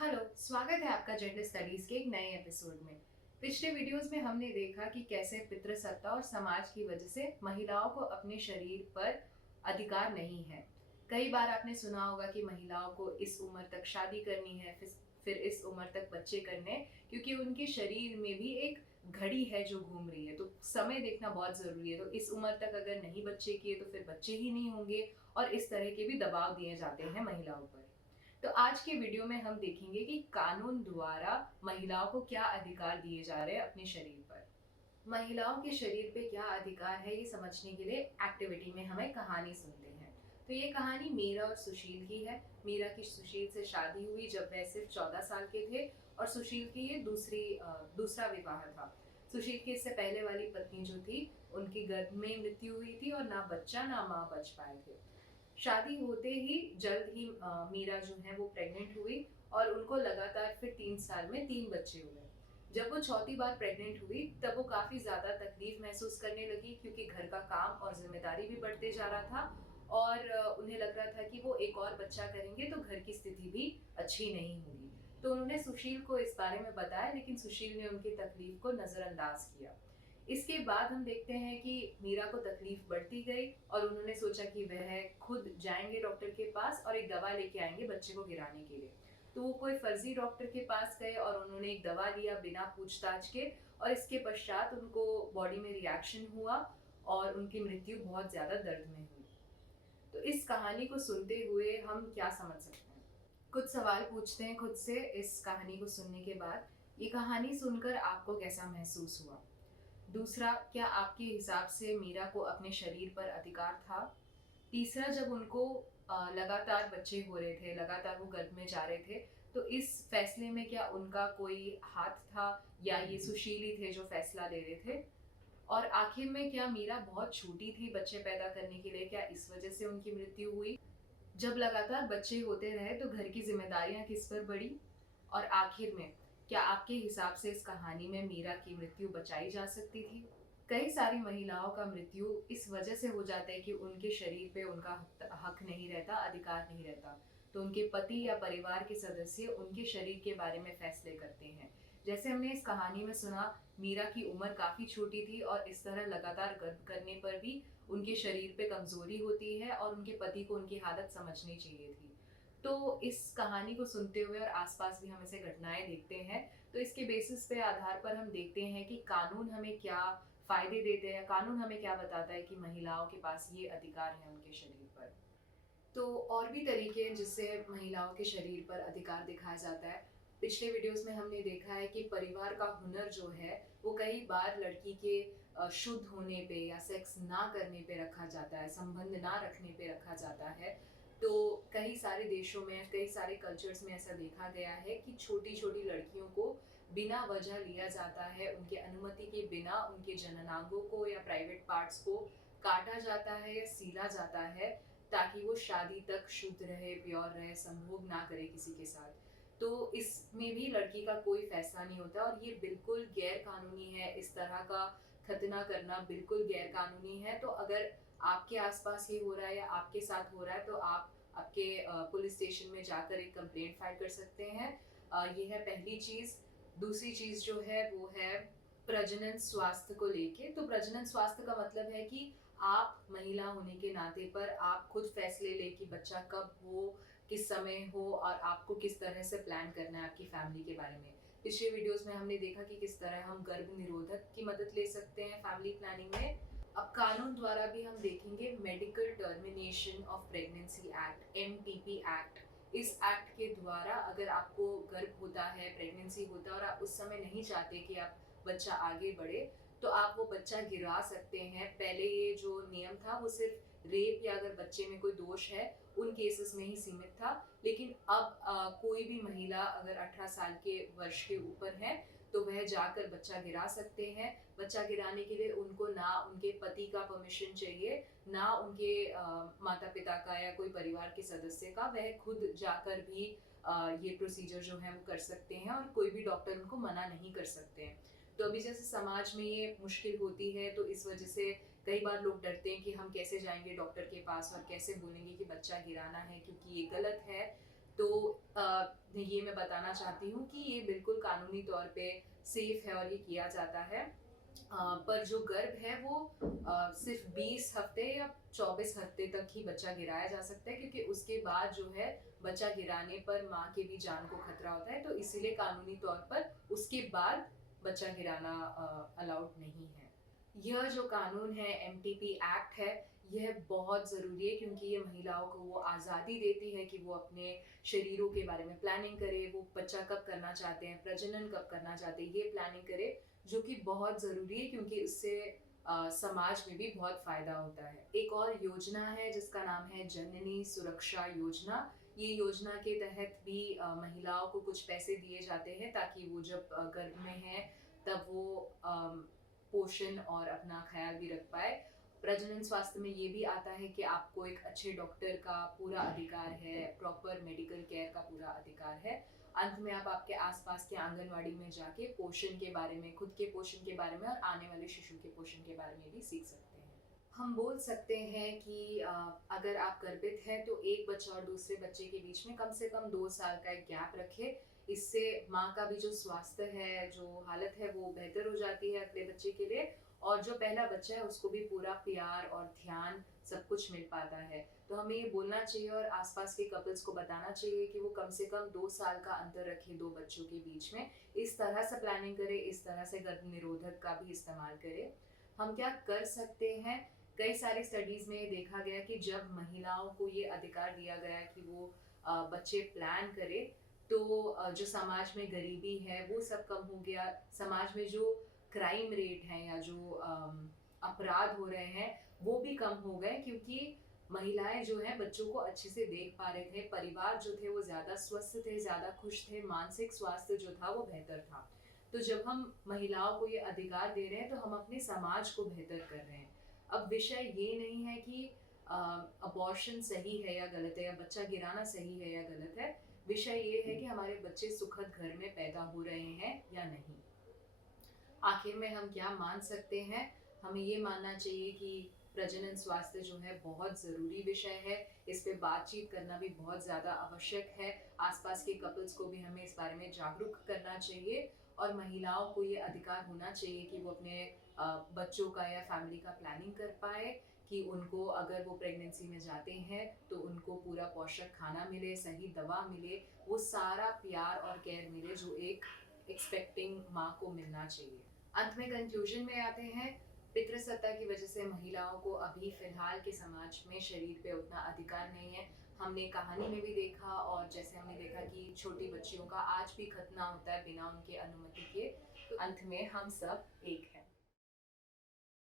Hello, स्वागत है आपका जेंडर स्टडीज के एक नए एपिसोड में। पिछले वीडियोस में हमने देखा कि कैसे पितृसत्ता और समाज की वजह से महिलाओं को अपने शरीर पर अधिकार नहीं है। कई बार आपने सुना होगा कि महिलाओं को इस उम्र तक शादी करनी है, फिर इस उम्र तक बच्चे करने हैं, क्योंकि उनके शरीर में भी एक घड़ी है जो घूम रही है। तो समय देखना बहुत जरूरी है। तो इस उम्र तक अगर नहीं बच्चे किए तो फिर बच्चे ही नहीं होंगे, और इस तरह के भी दबाव दिए जाते हैं महिलाओं पर। तो आज के वीडियो में हम देखेंगे कि कानून द्वारा महिलाओं को क्या अधिकार दिए जा रहे हैं अपने शरीर पर। महिलाओं के शरीर पे क्या अधिकार है, ये समझने के लिए एक्टिविटी में हमें कहानी सुनते हैं। तो ये कहानी मीरा और सुशील की है। मीरा की सुशील से शादी हुई जब वह सिर्फ 14 साल के थे, और सुशील की ये दूसरा विवाह था। सुशील की इससे पहले वाली पत्नी जो थी, उनकी गर्भ में मृत्यु हुई थी और ना बच्चा ना माँ बच पाए थे। शादी होते ही जल्द ही मीरा जो है वो प्रेग्नेंट हुई, और उनको लगातार फिर 3 साल में 3 बच्चे हुए। जब वो चौथी बार प्रेग्नेंट हुई तब वो काफी ज्यादा तकलीफ महसूस करने लगी, क्योंकि घर का काम और जिम्मेदारी भी बढ़ते जा रहा था, और उन्हें लग रहा था कि वो एक और बच्चा करेंगे तो घर की स्थिति भी अच्छी नहीं होगी। तो उन्होंने सुशील को इस बारे में बताया, लेकिन सुशील ने उनकी तकलीफ को नजरअंदाज किया। इसके बाद हम देखते हैं कि मीरा को तकलीफ बढ़ती गई, और उन्होंने सोचा कि वह खुद जाएंगे डॉक्टर के पास और एक दवा लेके आएंगे बच्चे को गिराने के लिए। तो वो कोई फर्जी डॉक्टर के पास गए और उन्होंने एक दवा लिया बिना पूछताछ के, और इसके पश्चात उनको बॉडी में रिएक्शन हुआ और उनकी मृत्यु बहुत ज्यादा दर्द में हुई। तो इस कहानी को सुनते हुए हम क्या समझ सकते हैं? कुछ सवाल पूछते हैं खुद से इस कहानी को सुनने के बाद। ये कहानी सुनकर आपको कैसा महसूस हुआ? दूसरा, क्या आपके हिसाब से मीरा को अपने शरीर पर अधिकार था? तीसरा, जब उनको लगातार बच्चे हो रहे थे, लगातार वो गर्भ में जा रहे थे, तो इस फैसले में क्या उनका कोई हाथ था, या ये सुशील ही थे जो फैसला ले रहे थे? और आखिर में क्या मीरा बहुत छोटी थी बच्चे पैदा करने के लिए? क्या इस वजह से उनकी मृत्यु हुई? जब लगातार बच्चे होते रहे तो घर की जिम्मेदारियां किस पर बढ़ी? और आखिर में, क्या आपके हिसाब से इस कहानी में मीरा की मृत्यु बचाई जा सकती थी? कई सारी महिलाओं का मृत्यु इस वजह से हो जाता है कि उनके शरीर पे उनका हक नहीं रहता, अधिकार नहीं रहता। तो उनके पति या परिवार के सदस्य उनके शरीर के बारे में फैसले करते हैं। जैसे हमने इस कहानी में सुना, मीरा की उम्र काफी छोटी थी, और इस तरह लगातार गर्भ करने पर भी उनके शरीर पे कमजोरी होती है, और उनके पति को उनकी हालत समझनी चाहिए थी। तो इस कहानी को सुनते हुए और आसपास भी हम ऐसे घटनाएं देखते हैं, तो इसके बेसिस पे आधार पर हम देखते हैं कि कानून हमें क्या फायदे देते हैं, कानून हमें क्या बताता है कि महिलाओं के पास ये अधिकार है उनके शरीर पर। तो और भी तरीके हैं जिससे महिलाओं के शरीर पर अधिकार दिखाया जाता है। पिछले वीडियोस में हमने देखा है कि परिवार का हुनर जो है वो कई बार लड़की के शुद्ध होने पे या सेक्स ना करने पे रखा जाता है, संबंध ना रखने पे रखा जाता है। तो कई सारे देशों में, कई सारे कल्चर्स में ऐसा देखा गया है कि छोटी छोटी लड़कियों को बिना वजह लिया जाता है, उनके अनुमति के बिना उनके जननांगों को या प्राइवेट पार्ट्स को काटा जाता है या सीला जाता है, ताकि वो शादी तक शुद्ध रहे, प्योर रहे, संभोग ना करे किसी के साथ। तो इसमें भी लड़की का कोई फैसला नहीं होता, और ये बिल्कुल गैर कानूनी है। इस तरह का खतना करना बिल्कुल गैर कानूनी है। तो अगर आपके आसपास ये हो रहा है या आपके साथ हो रहा है, तो आप आपके पुलिस स्टेशन में जाकर एक कंप्लेंट फाइल कर सकते हैं। ये है पहली चीज। दूसरी चीज जो है वो है प्रजनन स्वास्थ्य को लेके। तो प्रजनन स्वास्थ्य का मतलब है कि आप महिला होने के नाते पर आप खुद फैसले ले कि बच्चा कब हो, किस समय हो, और आपको किस तरह से प्लान करना है आपकी फैमिली के बारे में। पिछले वीडियोस में हमने देखा कि किस तरह हम गर्भ निरोधक की मदद ले सकते हैं फैमिली प्लानिंग में। अब कानून द्वारा भी हम देखेंगे medical termination of pregnancy act, MTP act. इस एक्ट के द्वारा अगर आपको गर्भ होता है, प्रेगनेंसी होता है, और आप उस समय नहीं चाहते कि आप बच्चा आगे बढ़े, तो आप वो बच्चा गिरा सकते हैं। पहले ये जो नियम था वो सिर्फ रेप या अगर बच्चे में कोई दोष है उन केसेस में ही सीमित था, लेकिन अब कोई भी महिला अगर 18 साल के वर्ष के ऊपर है तो वह जाकर बच्चा गिरा सकते हैं। बच्चा गिराने के लिए उनको ना उनके पति का परमिशन चाहिए, ना उनके माता पिता का या कोई परिवार के सदस्य का। वह खुद जाकर भी ये प्रोसीजर जो है वो कर सकते हैं, और कोई भी डॉक्टर उनको मना नहीं कर सकते हैं। तो अभी जैसे समाज में ये मुश्किल होती है, तो इस वजह से कई बार लोग डरते हैं कि हम कैसे जाएंगे डॉक्टर के पास और कैसे बोलेंगे कि बच्चा गिराना है, क्योंकि ये गलत है। तो ये मैं बताना चाहती हूँ कि ये बिल्कुल कानूनी तौर पे सेफ है और ये किया जाता है। पर जो गर्भ है वो सिर्फ 20 हफ्ते या 24 हफ्ते तक ही बच्चा गिराया जा सकता है, क्योंकि उसके बाद जो है बच्चा गिराने पर माँ के भी जान को खतरा होता है, तो इसीलिए कानूनी तौर पर उसके बाद बच्चा गिराना अलाउड नहीं है। यह जो कानून है, एमटीपी एक्ट है, यह बहुत ज़रूरी है क्योंकि ये महिलाओं को वो आज़ादी देती है कि वो अपने शरीरों के बारे में प्लानिंग करे, वो बच्चा कब करना चाहते हैं, प्रजनन कब करना चाहते हैं, ये प्लानिंग करे, जो कि बहुत ज़रूरी है क्योंकि उससे समाज में भी बहुत फ़ायदा होता है। एक और योजना है जिसका नाम है जननी सुरक्षा योजना। ये योजना के तहत भी महिलाओं को कुछ पैसे दिए जाते हैं ताकि वो जब गर्भ में हैं तब वो पोषण और अपना ख्याल भी रख पाए। प्रजनन स्वास्थ्य में ये भी आता है कि आपको एक अच्छे डॉक्टर का पूरा अधिकार है, प्रॉपर मेडिकल केयर का पूरा अधिकार है। अंत में आप आपके आसपास के आंगनवाड़ी में जाके पोषण के बारे में, खुद के पोषण के बारे में और आने वाले शिशु के पोषण के बारे में भी सीख सकते हैं। हम बोल सकते हैं कि अगर आप गर्भित हैं तो एक बच्चा और दूसरे बच्चे के बीच में कम से कम 2 साल का एक गैप रखें। इससे माँ का भी जो स्वास्थ्य है, जो हालत है वो बेहतर हो जाती है अगले बच्चे के लिए, और जो पहला बच्चा है उसको भी पूरा प्यार और ध्यान सब कुछ मिल पाता है। तो हमें ये बोलना चाहिए और आसपास के कपल्स को बताना चाहिए कि वो कम से कम 2 साल का अंतर रखें 2 बच्चों के बीच में। इस तरह से प्लानिंग करें, इस तरह से गर्भ निरोधक का भी इस्तेमाल करें। हम क्या कर सकते हैं? कई सारी स्टडीज़ में देखा गया कि जब महिलाओं को ये अधिकार दिया गया कि वो बच्चे प्लान करें, तो जो समाज में गरीबी है वो सब कम हो गया। समाज में जो क्राइम रेट है या जो अपराध हो रहे हैं वो भी कम हो गए, क्योंकि महिलाएं जो हैं बच्चों को अच्छे से देख पा रहे थे, परिवार जो थे वो ज़्यादा स्वस्थ थे, ज़्यादा खुश थे, मानसिक स्वास्थ्य जो था वो बेहतर था। तो जब हम महिलाओं को ये अधिकार दे रहे हैं तो हम अपने समाज को बेहतर कर रहे हैं। अब विषय ये नहीं है कि अबॉर्शन सही है या गलत है, या बच्चा गिराना सही है या गलत है। विषय ये है कि हमारे बच्चे सुखद घर में पैदा हो रहे हैं या नहीं। आखिर में हम क्या मान सकते हैं? हमें ये मानना चाहिए कि प्रजनन स्वास्थ्य जो है बहुत ज़रूरी विषय है। इस पे बातचीत करना भी बहुत ज़्यादा आवश्यक है। आसपास के कपल्स को भी हमें इस बारे में जागरूक करना चाहिए, और महिलाओं को ये अधिकार होना चाहिए कि वो अपने बच्चों का या फैमिली का प्लानिंग कर पाए, कि उनको अगर वो प्रेगनेंसी में जाते हैं तो उनको पूरा पोषक खाना मिले, सही दवा मिले, वो सारा प्यार और केयर मिले जो एक एक्सपेक्टिंग माँ को मिलना चाहिए। अंत में कंक्लूजन में आते हैं। पितृसत्ता की वजह से महिलाओं को अभी फिलहाल के समाज में शरीर पे उतना अधिकार नहीं है। हमने कहानी में भी देखा, और जैसे हमने देखा कि छोटी बच्चियों का आज भी खतना होता है बिना उनके अनुमति के। तो अंत में हम सब एक हैं।